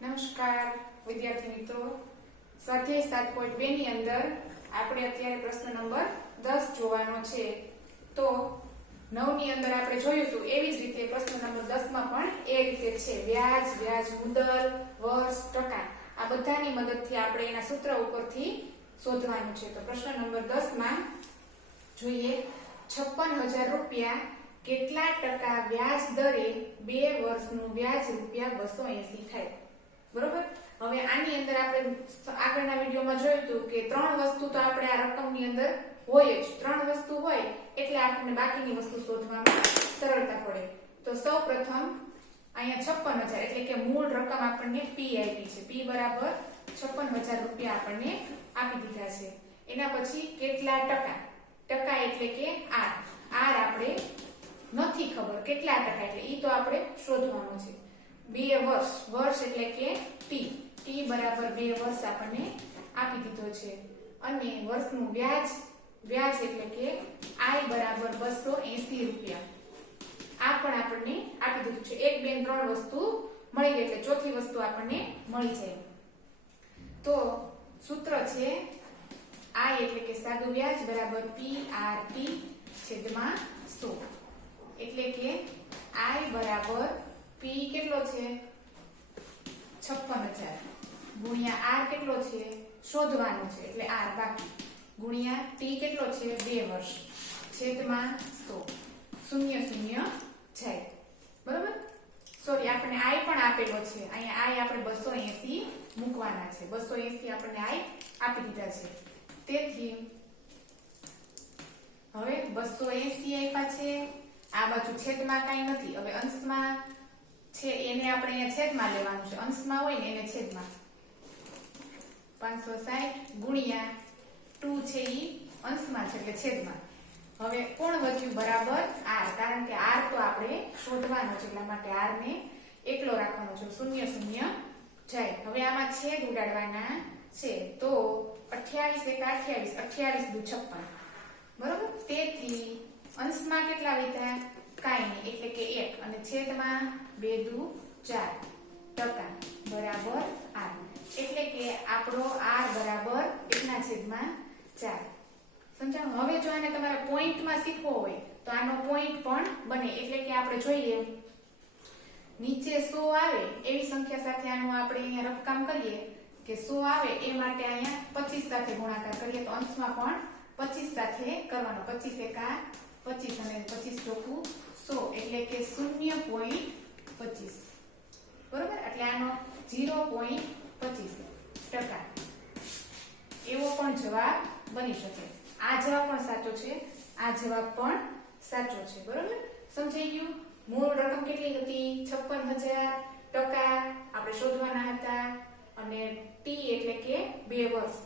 નમસ્કાર વિદ્યાર્થી મિત્રો, સ્વાધ્યાય 7.2 ની અંદર આપણે અત્યારે પ્રશ્ન નંબર 10 જોવાનો છે. તો 9 ની અંદર આપણે જોયું હતું એવી જ રીતે પ્રશ્ન નંબર 10 માં પણ એ રીતે છે. વ્યાજ, વ્યાજ મુદ્દલ, વર્ષ, ટકા આ બધાની મદદથી આપણે એના સૂત્ર ઉપરથી શોધવાનું છે. તો પ્રશ્ન નંબર 10 માં જોઈએ 56,000 રૂપિયા કેટલા ટકા વ્યાજ દરે 2 વર્ષનું વ્યાજ ₹280 થાય. બરોબર. હવે આની અંદર આપણે આગળના વિડિયોમાં જોયું હતું કે ત્રણ વસ્તુ તો આપણે આ રકમની અંદર હોય જ. ત્રણ વસ્તુ હોય એટલે આપણને બાકીની વસ્તુ શોધવામાં સરળતા પડે. તો સૌપ્રથમ અહીંયા 56,000 એટલે કે મૂળ રકમ આપણને P આપી છે. P બરાબર 56,000 રૂપિયા આપણને આપી દીધા છે. એના પછી કેટલા ટકા, ટકા એટલે કે R આપણે નથી ખબર કેટલા ટકા એટલે ઈ તો આપણે શોધવાનું છે. 2 વર્ષ, વર્ષ એટલે કે T બરાબર 2 વર્ષ આપણને આપી દીધો છે. અને વર્ષનું વ્યાજ, વ્યાજ એટલે કે I બરાબર 280 રૂપિયા આ પણ આપણને આપી દીધું છે. 1, 2, 3 વસ્તુ મળી ગઈ એટલે ચોથી વસ્તુ આપણને મળી જાય. તો સૂત્ર છે I એટલે કે સાદું વ્યાજ બરાબર PRT છેદમાં 100 એટલે કે I બરાબર P કેટલો છે 56,000 ગુણ્યા R કેટલો છે શોધવાનો છે એટલે R બાકી ગુણ્યા T કેટલો છે 2 વર્ષ છેદમાં 100 શૂન્ય શૂન્ય જાય. બરોબર. સોરી આપણને I પણ આપેલો છે. અહીંયા I આપણે 280 મૂકવાના છે. 280 આપણને I આપી દીધા છે. તેથી હવે 280 આપ્યા છે. આ બાજુ છેદમાં કાંઈ નથી. હવે અંશમાં છે એને આપણે અહીંયા છેદમાં લેવાનું છે. અંશમાં હોય ને એને છેદમાં 560 ગુણ્યા 2 છે ઈ અંશમાં છે એટલે છેદમાં. હવે કોણ વધ્યું બરાબર R કારણ કે R તો આપણે શોધવાનો છે એટલા માટે R ને એકલો રાખવાનો છે. શૂન્ય શૂન્ય જાય. હવે આમાં છેદ ઉડાડવાના છે. તો 28 × 28 = 56. બરોબર. તેથી અંશમાં કેટલા વધ્યા કાંઈ નહીં એટલે કે 1 અને છેદમાં 2 × 4 ટકા બરાબર R એટલે કે આપણો R બરાબર 1/4 સમજાણું. હવે જો આને તમારે પોઈન્ટમાં શીખવો હોય તો આનો પોઈન્ટ પણ બને એટલે કે આપણે જોઈએ નીચે 100 આવે એવી સંખ્યા સાથે આનું આપણે અહીંયા રકમ કરીએ કે 100 આવે એ માટે અહીંયા 25 સાથે ગુણાકાર કરીએ તો અંશમાં પણ 25 સાથે કરવાનો. 25 એકા 25 અને 25 ચોખ્ખું 100 એટલે કે 0.25. બરોબર. એટલે આનો 0.25 ટકા એવો પણ જવાબ બની શકે. આ જવાબ પણ સાચો છે, આ જવાબ પણ સાચો છે. બરોબર. સમજાઈ ગયું. મૂળ રકમ કેટલી હતી 56,000 ટકા આપણે શોધવાના હતા અને T એટલે કે 2 વર્ષ.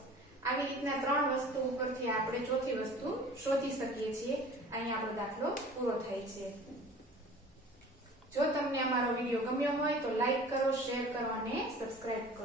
આવી રીતના ત્રણ વસ્તુ ઉપરથી આપણે ચોથી વસ્તુ શોધી શકીએ છીએ. અહીંયા આપણો દાખલો પૂરો થાય છે. જો તમને અમારો વિડીયો ગમ્યો હોય તો લાઈક કરો, શેર કરો અને સબસ્ક્રાઇબ કરો.